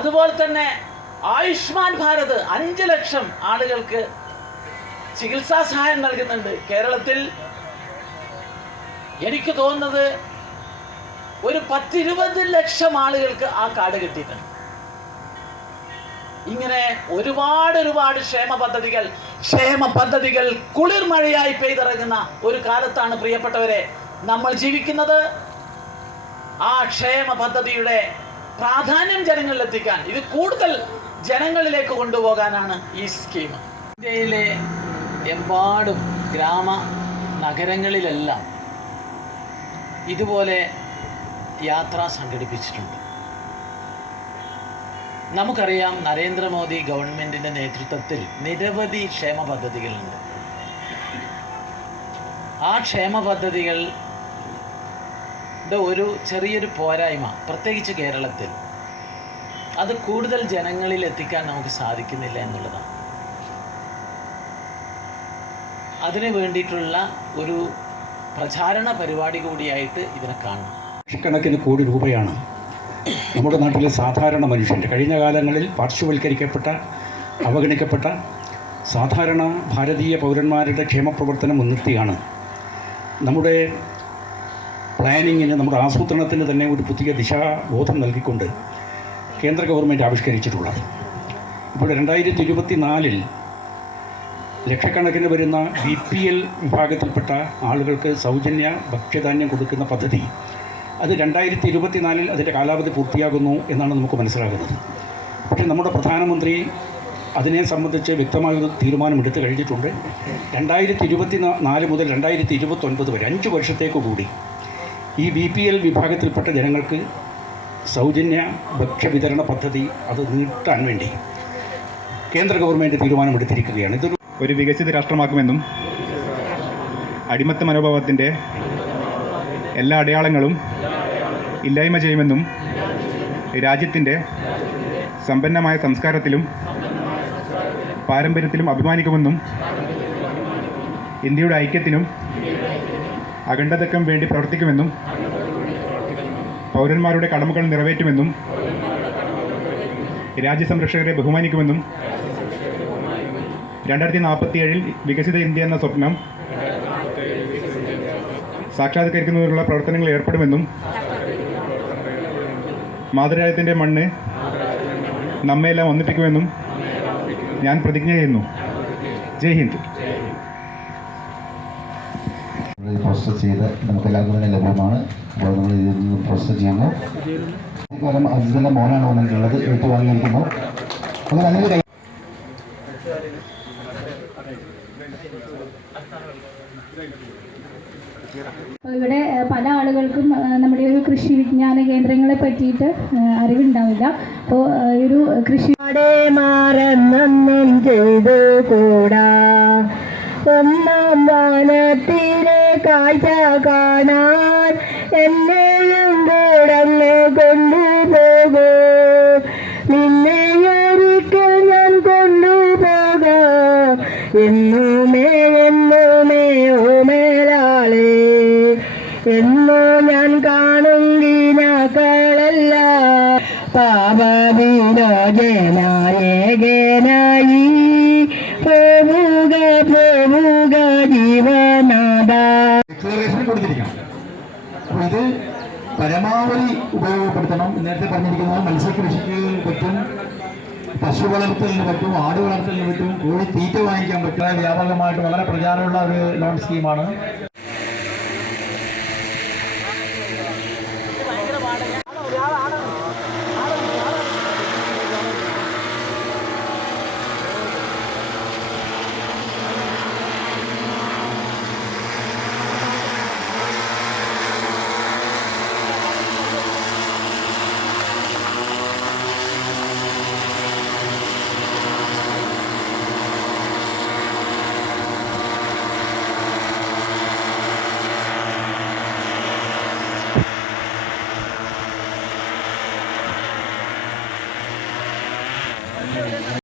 അതുപോലെ തന്നെ ആയുഷ്മാൻ ഭാരത് അഞ്ച് ലക്ഷം ആളുകൾക്ക് ചികിത്സാ സഹായം നൽകുന്നുണ്ട്. കേരളത്തിൽ എനിക്ക് തോന്നുന്നത് ഒരു പത്തിരുപത് ലക്ഷം ആളുകൾക്ക് ആ കാർഡ് കിട്ടിയിട്ടുണ്ട്. ഇങ്ങനെ ഒരുപാട് ഒരുപാട് ക്ഷേമ പദ്ധതികൾ ക്ഷേമ പദ്ധതികൾ കുളിർമഴയായി പെയ്തിറങ്ങുന്ന ഒരു കാലത്താണ് പ്രിയപ്പെട്ടവരെ നമ്മൾ ജീവിക്കുന്നത്. ആ ക്ഷേമ പദ്ധതിയുടെ പ്രാധാന്യം ജനങ്ങളിൽ എത്തിക്കാൻ ഇത് കൂടുതൽ ജനങ്ങളിലേക്ക് കൊണ്ടുപോകാനാണ് ഈ സ്കീം. ഇന്ത്യയിലെ എമ്പാടും ഗ്രാമ നഗരങ്ങളിലെല്ലാം ഇതുപോലെ യാത്ര സംഘടിപ്പിച്ചിട്ടുണ്ട്. നമുക്കറിയാം നരേന്ദ്രമോദി ഗവൺമെന്റിന്റെ നേതൃത്വത്തിൽ നിരവധി ക്ഷേമ പദ്ധതികളുണ്ട്. ആ ക്ഷേമ പദ്ധതികളുടെ ഒരു ചെറിയൊരു പോരായ്മ പ്രത്യേകിച്ച് കേരളത്തിൽ. അത് കൂടുതൽ ജനങ്ങളിൽ എത്തിക്കാൻ നമുക്ക് സാധിക്കുന്നില്ല എന്നുള്ളതാണ്. അതിനു വേണ്ടിയിട്ടുള്ള ഒരു പ്രചാരണ പരിപാടി കൂടിയായിട്ട് ഇതിനെ കാണണം. ലക്ഷക്കണക്കിന് കോടി രൂപയാണ് നമ്മുടെ നാട്ടിലെ സാധാരണ മനുഷ്യന്റെ കഴിഞ്ഞ കാലങ്ങളിൽ പാർശ്വവൽക്കരിക്കപ്പെട്ട അവഗണിക്കപ്പെട്ട സാധാരണ ഭാരതീയ പൗരന്മാരുടെ ക്ഷേമപ്രവർത്തനം മുൻനിർത്തിയാണ് നമ്മുടെ പ്ലാനിങ്ങിന് നമ്മുടെ ആസൂത്രണത്തിന് തന്നെ ഒരു പുതിയ ദിശാബോധം നൽകിക്കൊണ്ട് കേന്ദ്ര ഗവൺമെന്റ് ആവിഷ്കരിച്ചിട്ടുള്ളത്. ഇപ്പോൾ രണ്ടായിരത്തി ഇരുപത്തി നാലിൽ ലക്ഷക്കണക്കിന് വരുന്ന ബി പി എൽ വിഭാഗത്തിൽപ്പെട്ട ആളുകൾക്ക് സൗജന്യ ഭക്ഷ്യധാന്യം കൊടുക്കുന്ന പദ്ധതി അത് രണ്ടായിരത്തി ഇരുപത്തിനാലിൽ അതിന്റെ കാലാവധി പൂർത്തിയാകുന്നു എന്നാണ് നമുക്ക് മനസ്സിലാകുന്നത്. പക്ഷേ നമ്മുടെ പ്രധാനമന്ത്രി അതിനെ സംബന്ധിച്ച് വ്യക്തമായ ഒരു തീരുമാനമെടുത്തു കഴിഞ്ഞിട്ടുണ്ട്. രണ്ടായിരത്തി ഇരുപത്തി നാല് മുതൽ രണ്ടായിരത്തി ഇരുപത്തൊൻപത് വരെ അഞ്ച് വർഷത്തേക്ക് കൂടി ഈ ബി പി എൽ വിഭാഗത്തിൽപ്പെട്ട ജനങ്ങൾക്ക് സൗജന്യ ഭക്ഷ്യവിതരണ പദ്ധതി അത് നീട്ടാൻ വേണ്ടി കേന്ദ്ര ഗവൺമെന്റ് തീരുമാനമെടുത്തിരിക്കുകയാണ്. ഇതൊരു ഒരു വികസിത രാഷ്ട്രമാക്കുമെന്നും അടിമത്ത മനോഭാവത്തിന്റെ എല്ലാ അടയാളങ്ങളും ഇല്ലായ്മ ചെയ്യുമെന്നും രാജ്യത്തിന്റെ സമ്പന്നമായ സംസ്കാരത്തിലും പാരമ്പര്യത്തിലും അഭിമാനിക്കുമെന്നും ഇന്ത്യയുടെ ഐക്യത്തിനും അഖണ്ഡതയ്ക്കും വേണ്ടി പ്രവർത്തിക്കുമെന്നും പൗരന്മാരുടെ കടമകൾ നിറവേറ്റുമെന്നും രാജ്യസംരക്ഷകരെ ബഹുമാനിക്കുമെന്നും രണ്ടായിരത്തി നാൽപ്പത്തി ഏഴിൽ വികസിത ഇന്ത്യ എന്ന സ്വപ്നം സാക്ഷാത്കരിക്കുന്നതിനുള്ള പ്രവർത്തനങ്ങൾ ഏർപ്പെടുമെന്നും മാതൃരാജ്യത്തിന്റെ മണ്ണ് നമ്മയെല്ലാം ഒന്നിപ്പിക്കുമെന്നും ഞാൻ പ്രതിജ്ഞ ചെയ്യുന്നു. ജയ് ഹിന്ദ്. പ്രോസസ് ചെയ്ത് നമുക്ക് എല്ലാവർക്കും തന്നെ ലഭ്യമാണ്. അപ്പോൾ നമ്മൾ ഇതിൽ നിന്ന് പ്രോസസ്സ് ചെയ്യുന്നു. കാരണം അജിതിന്റെ മോനാണ് വന്നിട്ടുള്ളത്. ഏറ്റുവാങ്ങിയിരിക്കുന്നു വാങ്ങിയിരിക്കുന്നു. കൈ അപ്പോൾ ഇവിടെ പല ആളുകൾക്കും നമ്മുടെ ഒരു കൃഷി വിജ്ഞാന കേന്ദ്രങ്ങളെ പറ്റിയിട്ട് അറിവുണ്ടാവില്ല. അപ്പോൾ ഒരു കൃഷി മാറെന്നൊന്നും ചെയ്തു കൂടാ. ഒന്നാം കാഴ്ച കാണാൻ എന്നെയും കൂടന്ന് കൊണ്ടുപോകൂ നിന്നെയൊരിക്കൽ ഞാൻ കൊണ്ടുപോകാം. എന്നുമേ എന്നുമേ ഓമേലാളേ എന്നോ ഞാൻ കാണും ഗീനാക്കളല്ല പാപവിനോജനായകനായി കൊടുത്തിരിക്കണം അപ്പോൾ ഇത് പരമാവധി ഉപയോഗപ്പെടുത്തണം. നേരത്തെ പറഞ്ഞിരിക്കുന്നത് മത്സ്യകൃഷിക്ക് പറ്റും പശു വളർത്തലിന് പറ്റും ആട് വളർത്തലിന് പറ്റും കോഴി തീറ്റ വാങ്ങിക്കാൻ പറ്റും. വ്യാപകമായിട്ട് വളരെ പ്രചാരമുള്ള ഒരു ലോൺ സ്കീമാണ്.